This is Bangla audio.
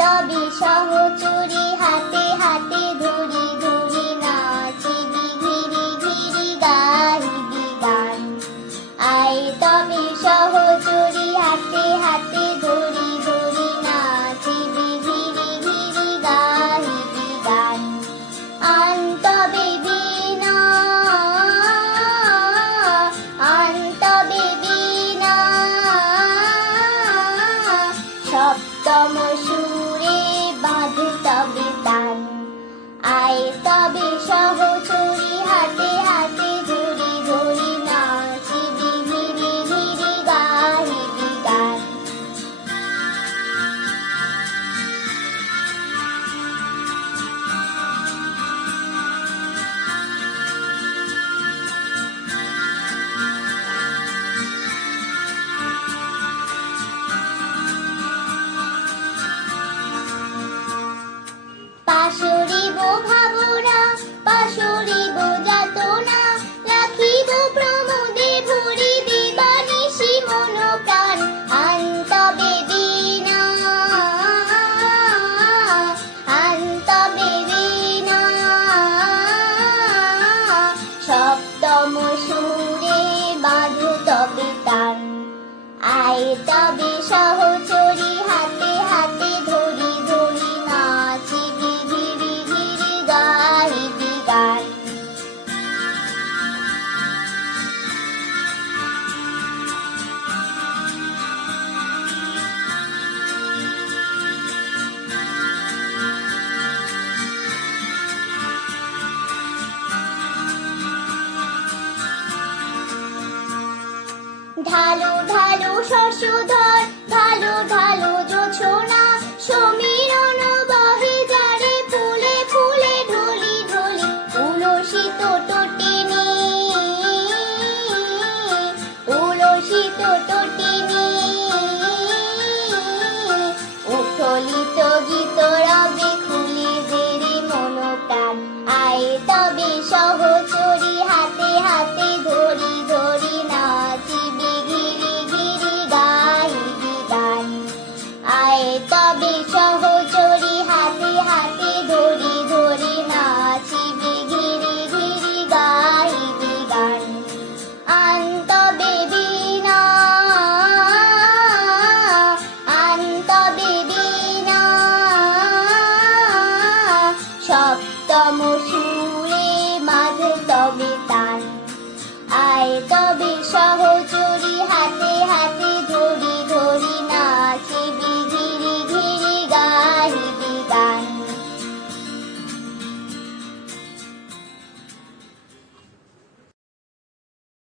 তবে সহচরী হাতে হাতে ধরি ধরি নাচিবি ঘিরি ঘিরি গাহিবি গান। আয় তবে সহচরী হাতে হাতে ধরি ধরি নাচিবি ঘিরি ঘিরি গাহিবি গান। আন তবে বীণা আন তবে বীণা সপ্তম সুরে বাঁধ তবে তান। আয় তবে সহচরী হাতে হাতে ধরি ধরি নাচিবি ঘিরি ঘিরি গাহিবি গান। পাশরিব ভাবনা পাশরিব যাতনা রাখিব প্রমোদে ভরি দিবানিশি মন প্রাণ। আন তবে বীণা আন তবে বীণা সপ্তম সুরে বাঁধ তবে তান। আয় তবে সহচরী হাতে হাতে ধরি ধরি নাচিবি ঘিরি ঘিরি গাহিবি গান। ঢালু ঢালু শশধর ঢালু ঢালু জোছনা সমীরণ বহে যারে ফুলে ফুলে ঢলি ঢলি উলসিত টটিনি উলসিত টটিনি উথলিত গীত রবে খুলি দেরি মন প্রাণ। আয় তবে সহচরী হাতে হাতে ধরি ধরি নাচিবি ঘিরি ঘিরি গাহিবি গান। আয় তবে সহচরী হাতে হাতে ধরি ধরি নাচিবি ঘিরি ঘিরি গাহিবি গান। আন তবে বীণা আন তবে বীণা সপ্তম সুরে বাঁধ তবে তান। আয় তবে সহ